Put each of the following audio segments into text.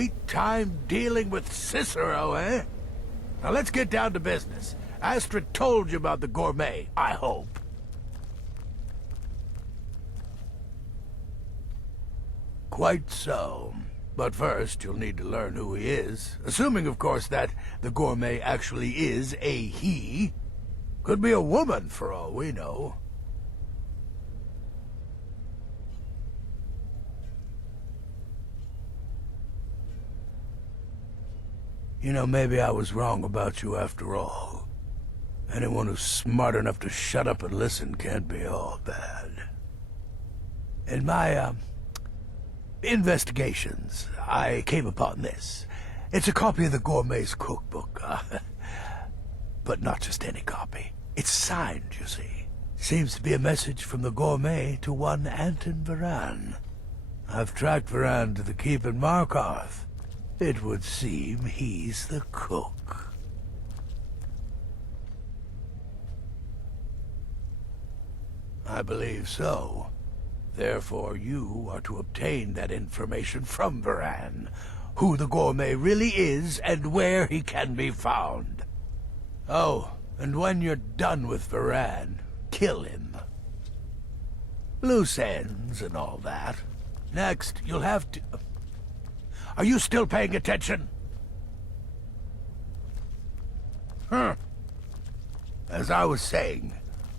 sweet time dealing with Cicero, eh? Now let's get down to business. Astrid told you about the Gourmet, I hope. Quite so. But first, you'll need to learn who he is. Assuming, of course, that the Gourmet actually is a he. Could be a woman, for all we know. You know, maybe I was wrong about you after all. Anyone who's smart enough to shut up and listen can't be all bad. In my, investigations, I came upon this. It's a copy of the Gourmet's cookbook, but not just any copy. It's signed, you see. Seems to be a message from the Gourmet to one Anton Varan. I've tracked Varan to the keep in Markarth. It would seem he's the cook. I believe so. Therefore, you are to obtain that information from Varan, who the Gourmet really is and where he can be found. Oh, and when you're done with Varan, kill him. Loose ends and all that. Next, you'll have to... Are you still paying attention? As I was saying,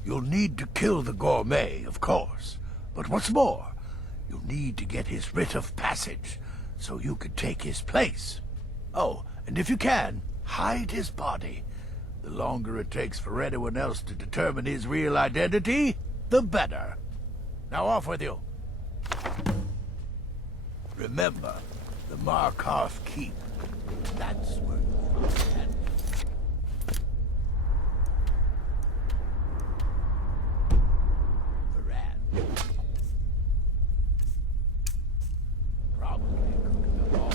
you'll need to kill the Gourmet, of course. But what's more, you'll need to get his writ of passage, so you can take his place. Oh, and if you can, hide his body. The longer it takes for anyone else to determine his real identity, the better. Now off with you. Remember, the Markarth Keep. That's where you find Varan. Probably could have all.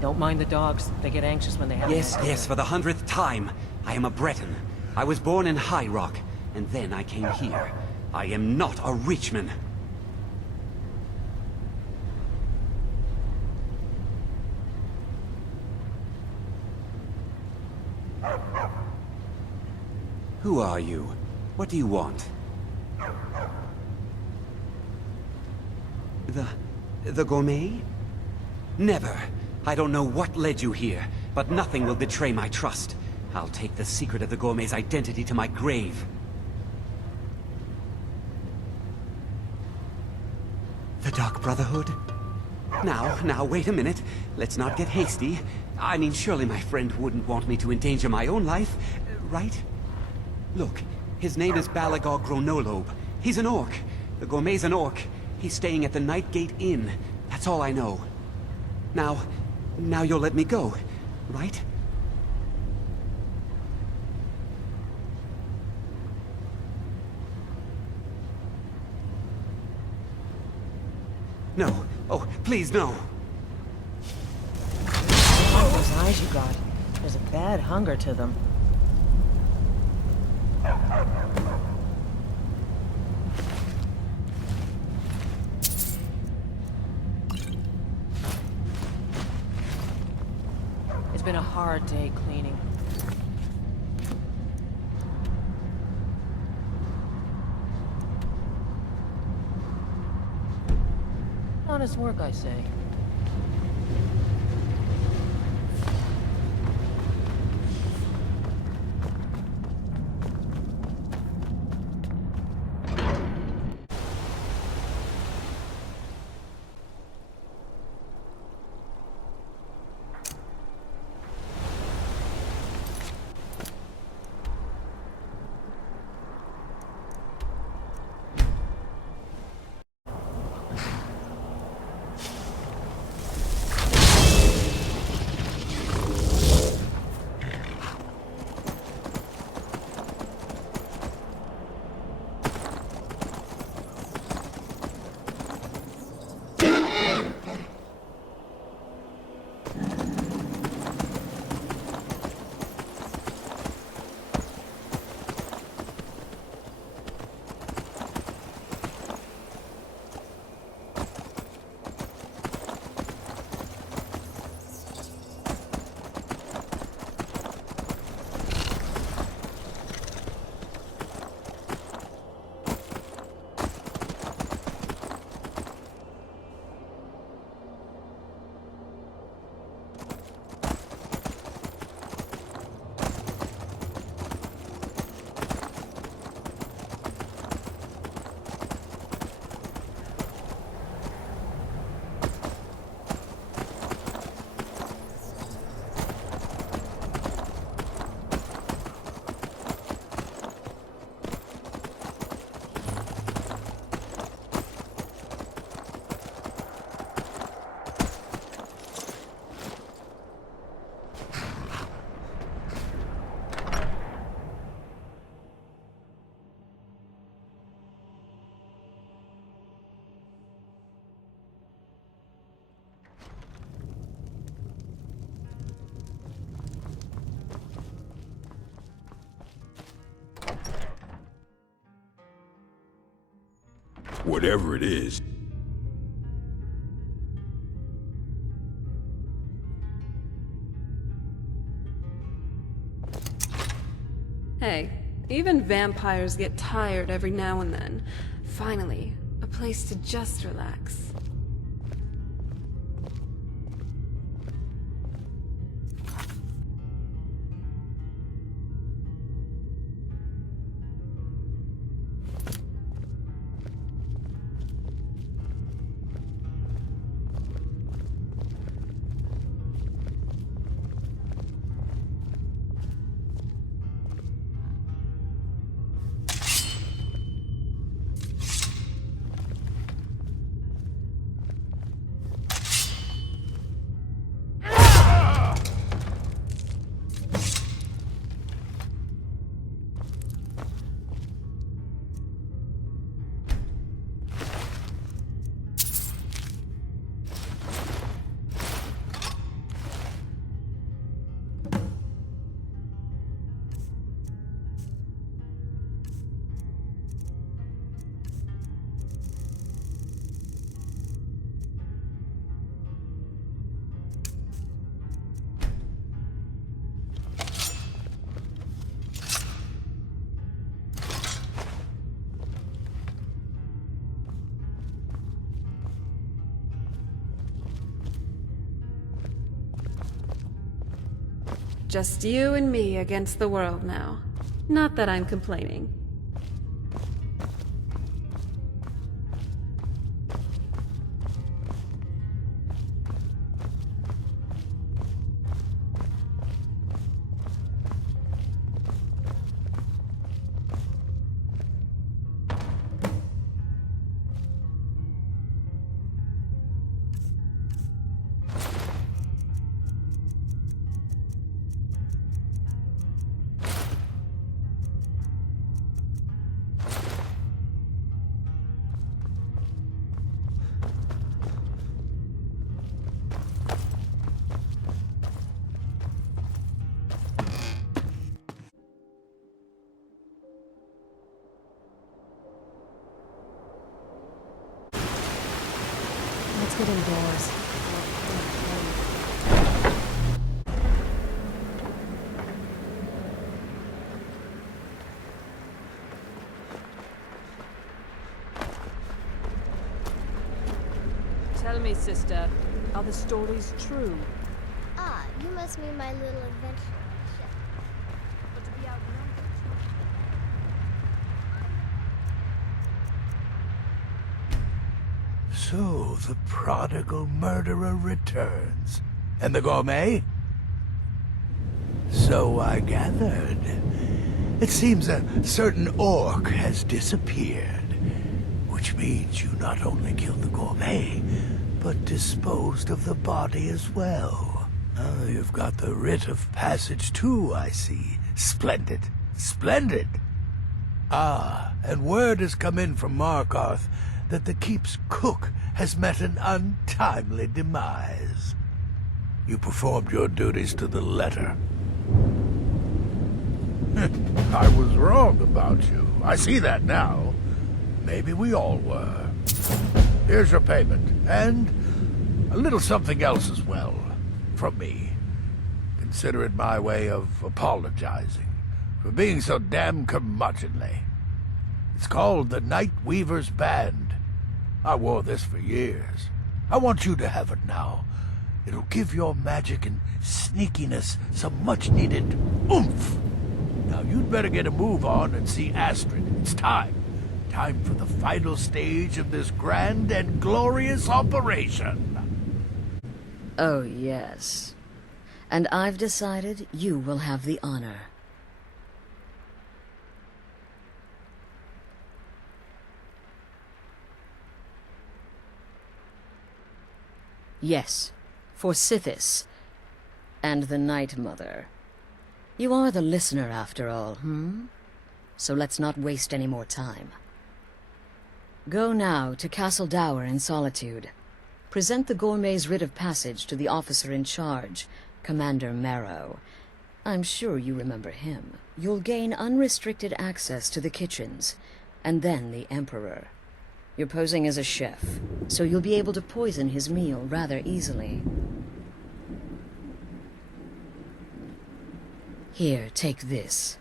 Don't mind the dogs. They get anxious when they have... Yes, for the 100th time. I am a Breton. I was born in High Rock, and then I came here. I am not a Richman. Who are you? What do you want? The Gourmet? Never. I don't know what led you here, but nothing will betray my trust. I'll take the secret of the Gourmet's identity to my grave. The Dark Brotherhood? Now, wait a minute. Let's not get hasty. I mean, surely my friend wouldn't want me to endanger my own life, right? Look, his name is Balagor Gronolobe. He's an orc. The Gourmet's an orc. He's staying at the Nightgate Inn. That's all I know. Now you'll let me go, right? No. Oh, please, no. Like those eyes you got. There's a bad hunger to them. It's been a hard day cleaning. Honest work, I say. Whatever it is. Hey, even vampires get tired every now and then. Finally, a place to just relax. Just you and me against the world now. Not that I'm complaining. get indoors. Tell me, sister, are the stories true? Ah, you must mean my little adventure on the ship. But to be outnumbered? So the prodigal murderer returns. And the gourmet? So I gathered. It seems a certain orc has disappeared, which means you not only killed the gourmet, but disposed of the body as well. You've got the writ of passage too, I see. Splendid. Splendid! Ah, and word has come in from Markarth that the keep's cook has met an untimely demise. You performed your duties to the letter. I was wrong about you. I see that now. Maybe we all were. Here's your payment, and a little something else as well, from me. Consider it my way of apologizing for being so damn curmudgeonly. It's called the Night Weaver's Band. I wore this for years. I want you to have it now. It'll give your magic and sneakiness some much-needed oomph. Now you'd better get a move on and see Astrid. It's time. Time for the final stage of this grand and glorious operation. Oh, yes. And I've decided you will have the honor. Yes, for Sithis and the Night Mother. You are the listener, after all, So let's not waste any more time. Go now to Castle Dower in Solitude. Present the Gourmet's writ of passage to the officer in charge, Commander Marrow. I'm sure you remember him. You'll gain unrestricted access to the kitchens, and then the Emperor. You're posing as a chef, so you'll be able to poison his meal rather easily. Here, take this.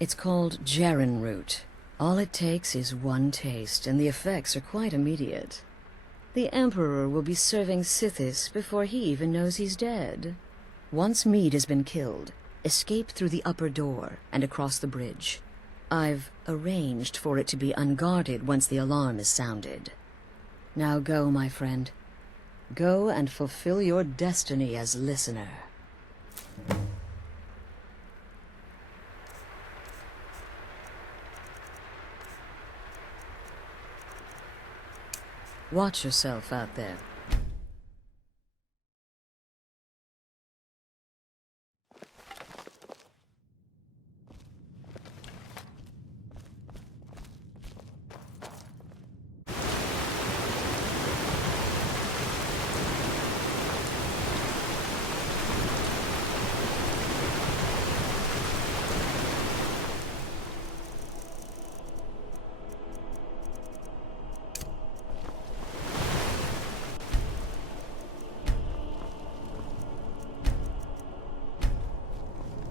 It's called Jaren root. All it takes is one taste, and the effects are quite immediate. The Emperor will be serving Sithis before he even knows he's dead. Once Mead has been killed, escape through the upper door and across the bridge. I've arranged for it to be unguarded once the alarm is sounded. Now go, my friend. Go and fulfill your destiny as listener. Watch yourself out there.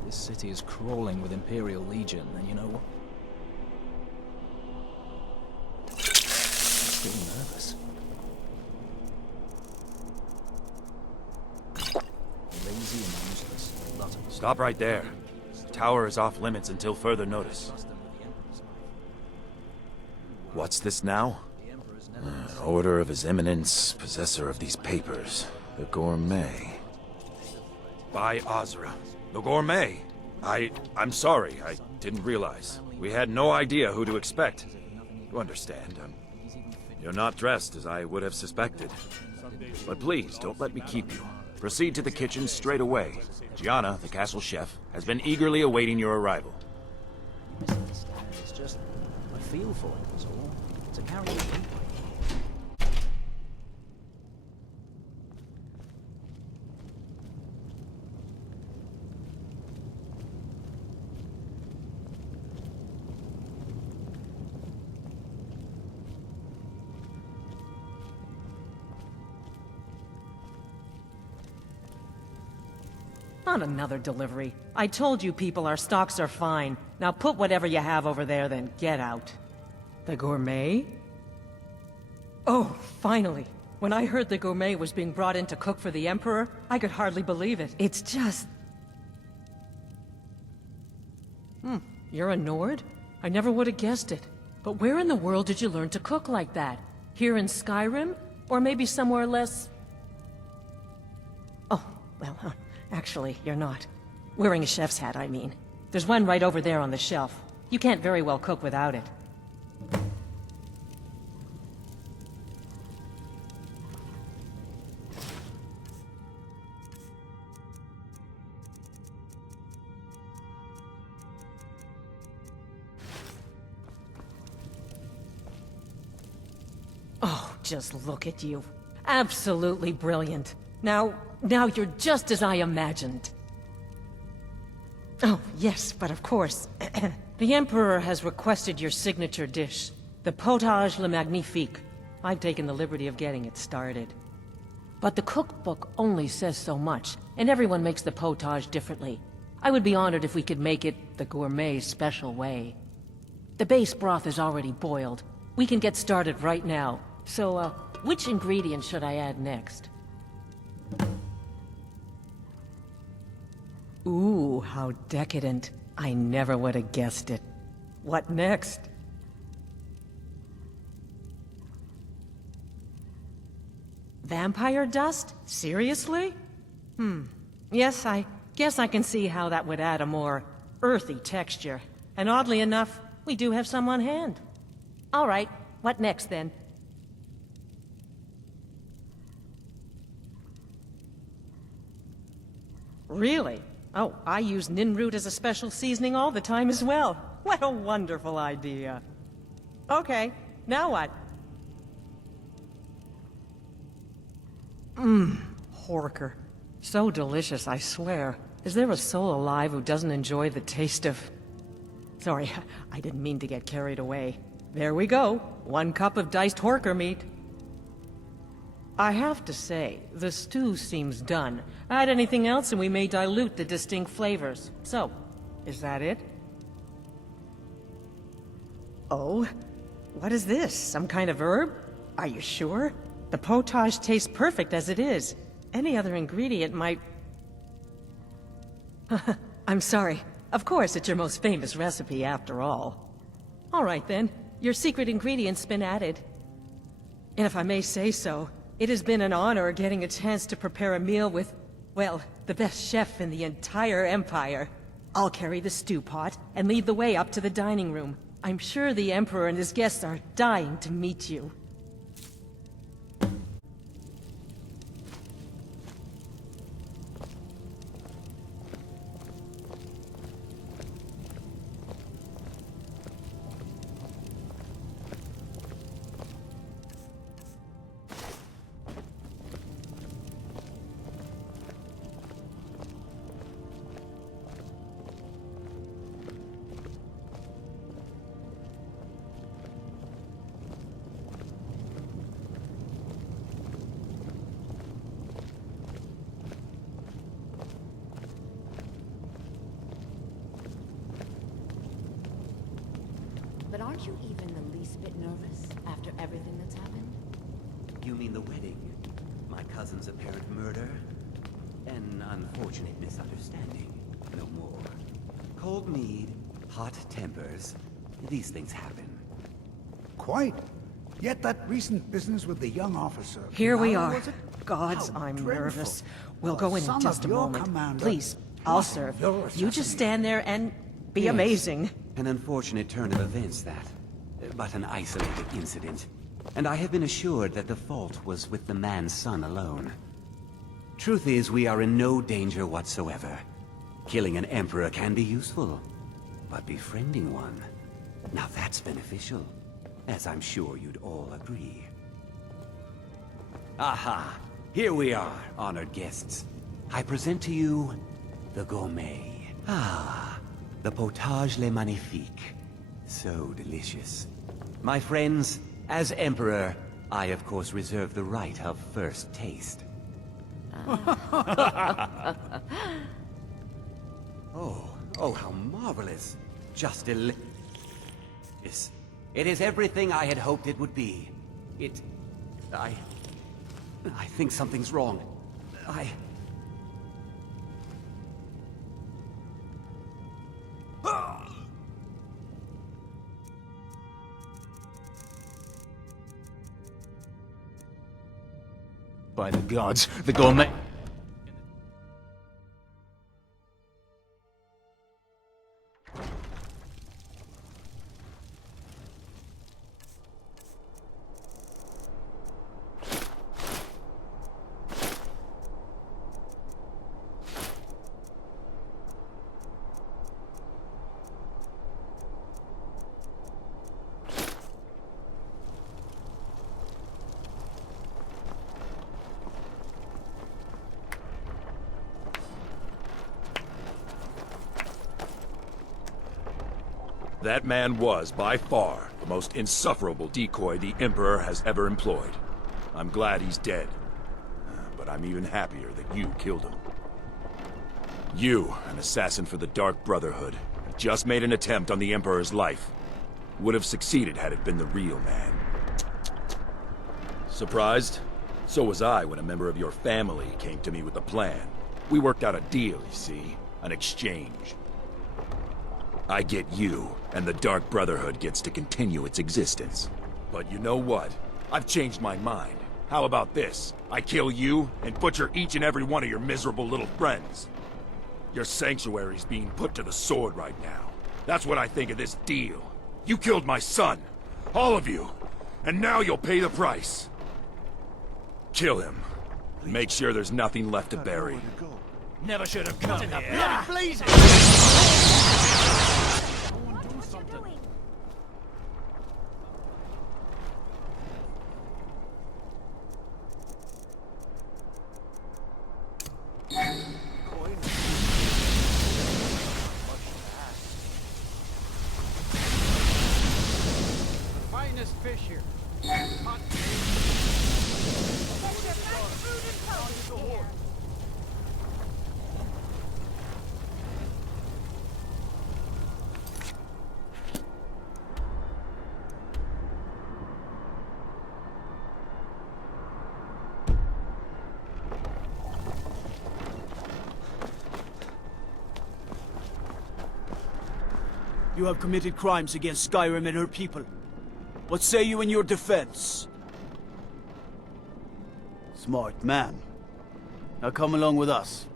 This city is crawling with Imperial Legion, and you know what? I'm getting nervous. Lazy and useless. Lots of Stop right there. The tower is off limits until further notice. What's this now? An order of His Eminence, possessor of these papers. The Gourmet. By Azra. The Gourmet! I'm sorry. I didn't realize. We had no idea who to expect. You understand. You're not dressed as I would have suspected. But please, don't let me keep you. Proceed to the kitchen straight away. Gianna, the castle chef, has been eagerly awaiting your arrival. It's just I feel for it, that's all. To carry the people. On another delivery. I told you people our stocks are fine. Now put whatever you have over there, then get out. The Gourmet? Oh, finally. When I heard the Gourmet was being brought in to cook for the Emperor, I could hardly believe it. It's just... You're a Nord? I never would have guessed it. But where in the world did you learn to cook like that? Here in Skyrim? Or maybe somewhere less... Oh, well, actually, you're not. Wearing a chef's hat, I mean. There's one right over there on the shelf. You can't very well cook without it. Oh, just look at you. Absolutely brilliant. Now you're just as I imagined. Oh, yes, but of course. The Emperor has requested your signature dish, the Potage le Magnifique. I've taken the liberty of getting it started. But the cookbook only says so much, and everyone makes the potage differently. I would be honored if we could make it the Gourmet special way. The base broth is already boiled. We can get started right now. So, which ingredient should I add next? Ooh, how decadent. I never would have guessed it. What next? Vampire dust? Seriously? Yes, I guess I can see how that would add a more earthy texture. And oddly enough, we do have some on hand. All right, what next then? Really? Oh, I use Ninroot as a special seasoning all the time as well. What a wonderful idea. Okay, now what? Horker. So delicious, I swear. Is there a soul alive who doesn't enjoy the taste of... Sorry, I didn't mean to get carried away. There we go. 1 cup of diced horker meat. I have to say, the stew seems done. Add anything else and we may dilute the distinct flavors. So, is that it? Oh? What is this? Some kind of herb? Are you sure? The potage tastes perfect as it is. Any other ingredient might... I'm sorry. Of course, it's your most famous recipe after all. All right then, your secret ingredient's been added. And if I may say so, it has been an honor getting a chance to prepare a meal with, well, the best chef in the entire Empire. I'll carry the stew pot and lead the way up to the dining room. I'm sure the Emperor and his guests are dying to meet you. But aren't you even the least bit nervous after everything that's happened? You mean the wedding? My cousin's apparent murder? An unfortunate misunderstanding. No more. Cold mead, hot tempers. These things happen. Quite. Yet that recent business with the young officer... Here we Now, are. was it? Gods, How I'm dreadful. nervous. We'll The go in son just a of your moment. commander, Please, I'll plotting serve. your You just assassination. stand there and be Yes. amazing. An unfortunate turn of events, that. But an isolated incident. And I have been assured that the fault was with the man's son alone. Truth is, we are in no danger whatsoever. Killing an emperor can be useful. But befriending one... now that's beneficial. As I'm sure you'd all agree. Aha! Here we are, honored guests. I present to you... the Gourmet. Ah, the Potage le Magnifique. So delicious. My friends, as Emperor, I of course reserve the right of first taste. Oh, how marvelous. Just delicious. It is everything I had hoped it would be. I think something's wrong. By the gods, the Gourmet... That man was, by far, the most insufferable decoy the Emperor has ever employed. I'm glad he's dead. But I'm even happier that you killed him. You, an assassin for the Dark Brotherhood, just made an attempt on the Emperor's life. Would have succeeded had it been the real man. Surprised? So was I when a member of your family came to me with a plan. We worked out a deal, you see. An exchange. I get you, and the Dark Brotherhood gets to continue its existence. But you know what? I've changed my mind. How about this? I kill you, and butcher each and every one of your miserable little friends. Your sanctuary's being put to the sword right now. That's what I think of this deal. You killed my son. All of you. And now you'll pay the price. Kill him. And make sure there's nothing left to bury. Never should have come here. Bloody blazing! Finest fish here. Hot You have committed crimes against Skyrim and her people. What say you in your defense? Smart man. Now come along with us.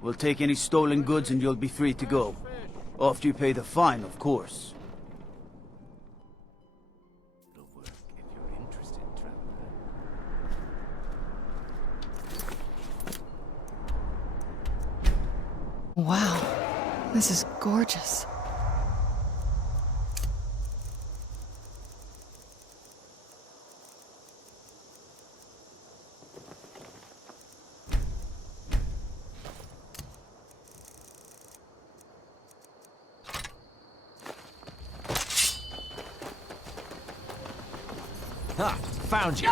We'll take any stolen goods and you'll be free to go. After you pay the fine, of course. It'll work if you're interested, traveler. Wow, this is gorgeous. Ha! Found you!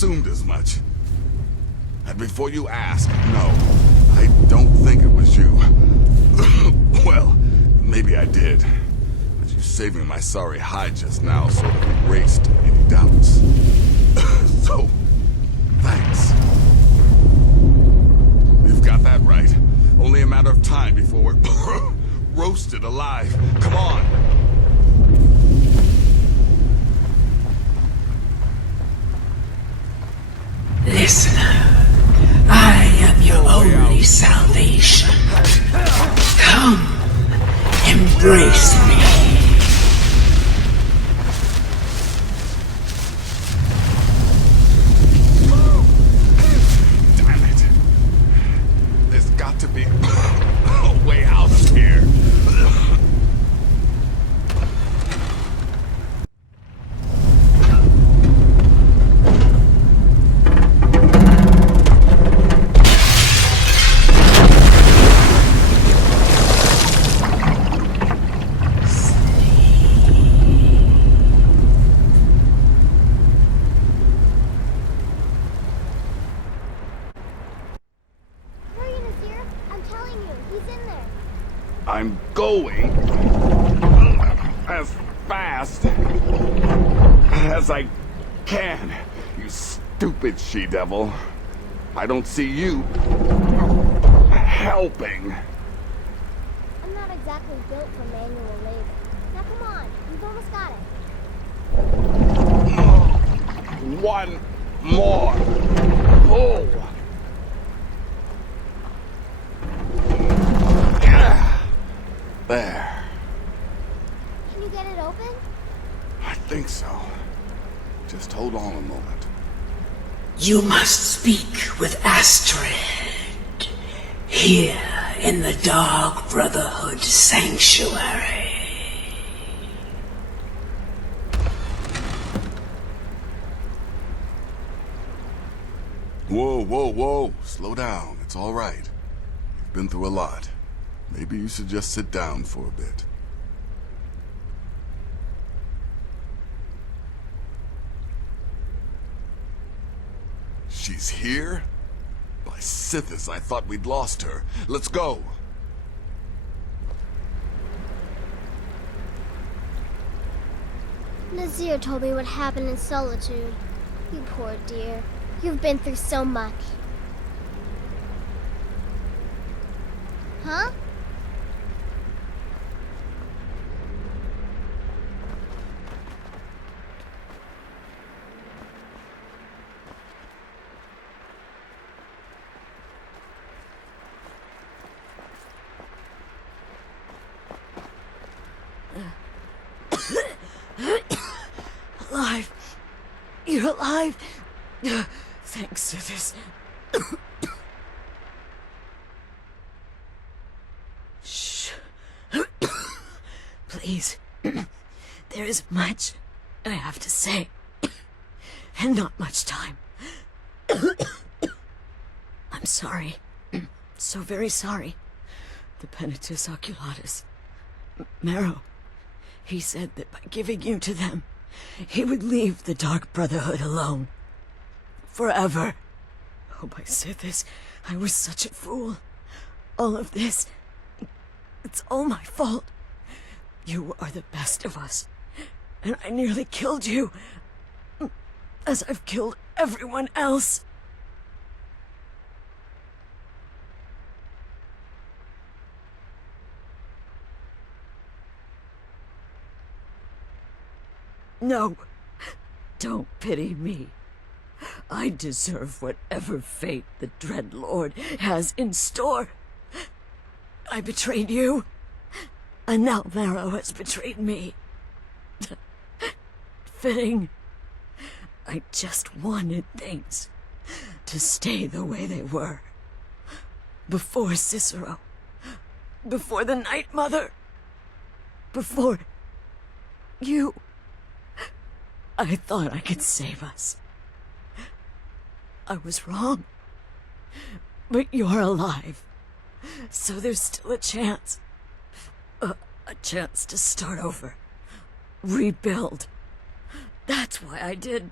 assumed as much. And before you ask, no, I don't think it was you. Well, maybe I did. But you saving my sorry hide just now sort of erased any doubts. So, thanks. You've got that right. Only a matter of time before we're roasted alive. Come on. Listener, I am your only salvation. Come, embrace me. Damn it. There's got to be a way out of here. I'm going as fast as I can, you stupid she-devil. I don't see you helping. I'm not exactly built for manual labor. Now come on, you've almost got it. One more pull. There. Can you get it open? I think so. Just hold on a moment. You must speak with Astrid. Here in the Dark Brotherhood Sanctuary. Whoa, whoa, whoa. Slow down. It's all right. You've been through a lot. Maybe you should just sit down for a bit. She's here? By Sithis, I thought we'd lost her. Let's go! Nazir told me what happened in Solitude. You poor dear. You've been through so much. Huh? Alive. You're alive. Thanks to this. Shh. Please. There is much I have to say. And not much time. I'm sorry. So very sorry. The Penitus Oculatus. Marrow. He said that by giving you to them, he would leave the Dark Brotherhood alone. Forever. Oh, by Sithis, I was such a fool. All of this, it's all my fault. You are the best of us, and I nearly killed you, as I've killed everyone else. No, don't pity me. I deserve whatever fate the Dread Lord has in store. I betrayed you, and now Marrow has betrayed me. Fitting. I just wanted things to stay the way they were. Before Cicero. Before the Night Mother. Before you. I thought I could save us. I was wrong. But you're alive. So there's still a chance. A chance to start over. Rebuild. That's why I did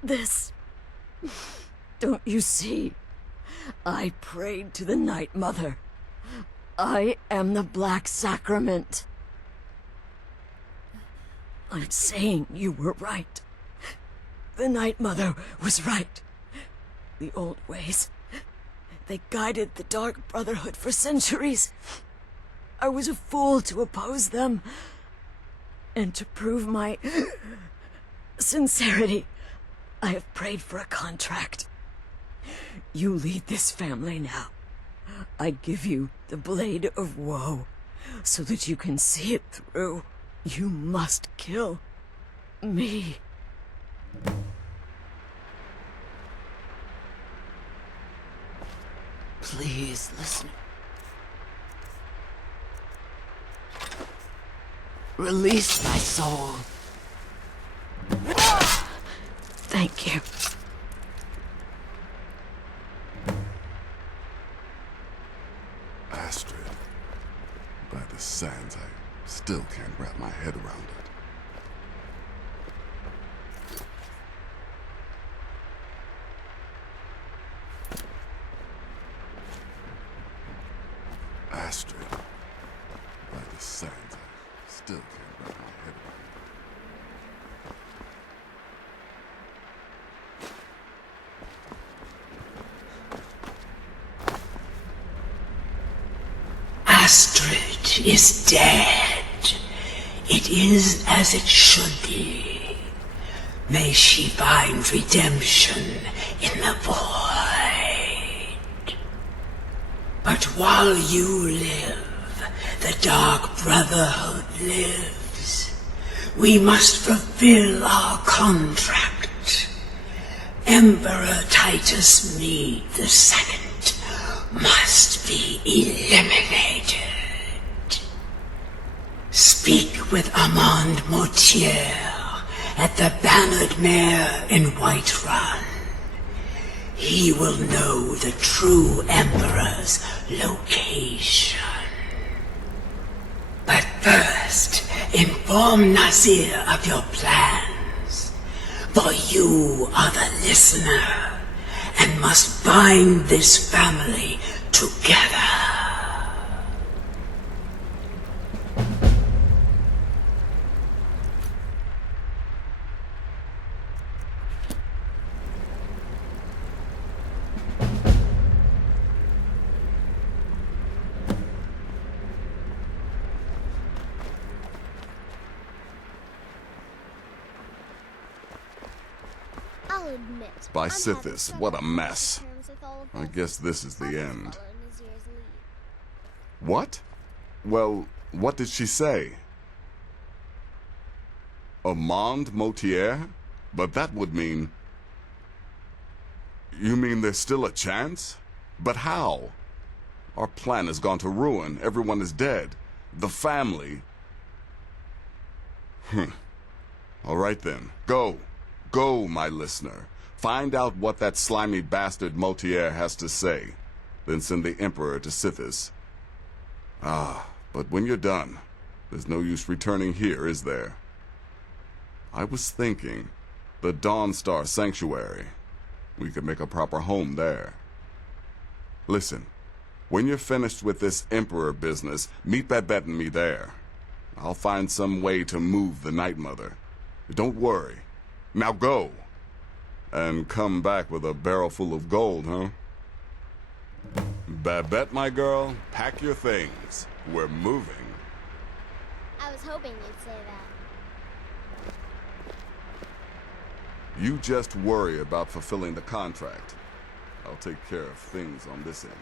this. Don't you see? I prayed to the Night Mother. I am the Black Sacrament. I'm saying you were right. The Night Mother was right. The old ways, they guided the Dark Brotherhood for centuries. I was a fool to oppose them. And to prove my sincerity, I have prayed for a contract. You lead this family now. I give you the Blade of Woe, so that you can see it through. You must kill me. Please listen. Release my soul. Thank you. Astrid. By the sands, I still can't wrap my head around it. Astrid. By the sands, I still can't wrap my head around it. Astrid is dead. It is as it should be. May she find redemption in the void. But while you live, the Dark Brotherhood lives. We must fulfill our contract. Emperor Titus Mede II must be eliminated. Speak with Armand Mortier at the Bannered Mare in Whiterun. He will know the true Emperor's location. But first, inform Nazir of your plans, for you are the listener and must bind this family together. I'll admit. By I'm Sithis, having what a trouble mess. coming to terms with all of I this. guess this is I'll the just end. follow Nazir's lead. What? Well, what did she say? Armand Mortier? But that would mean... You mean there's still a chance? But how? Our plan has gone to ruin. Everyone is dead. The family... All right then. Go. Go, my listener. Find out what that slimy bastard Mortier has to say. Then send the Emperor to Sithis. Ah, but when you're done, there's no use returning here, is there? I was thinking, the Dawnstar Sanctuary. We could make a proper home there. Listen, when you're finished with this Emperor business, meet Babette and me there. I'll find some way to move the Night Mother. Don't worry. Now go. And come back with a barrel full of gold, huh? Babette, my girl, pack your things. We're moving. I was hoping you'd say that. You just worry about fulfilling the contract. I'll take care of things on this end.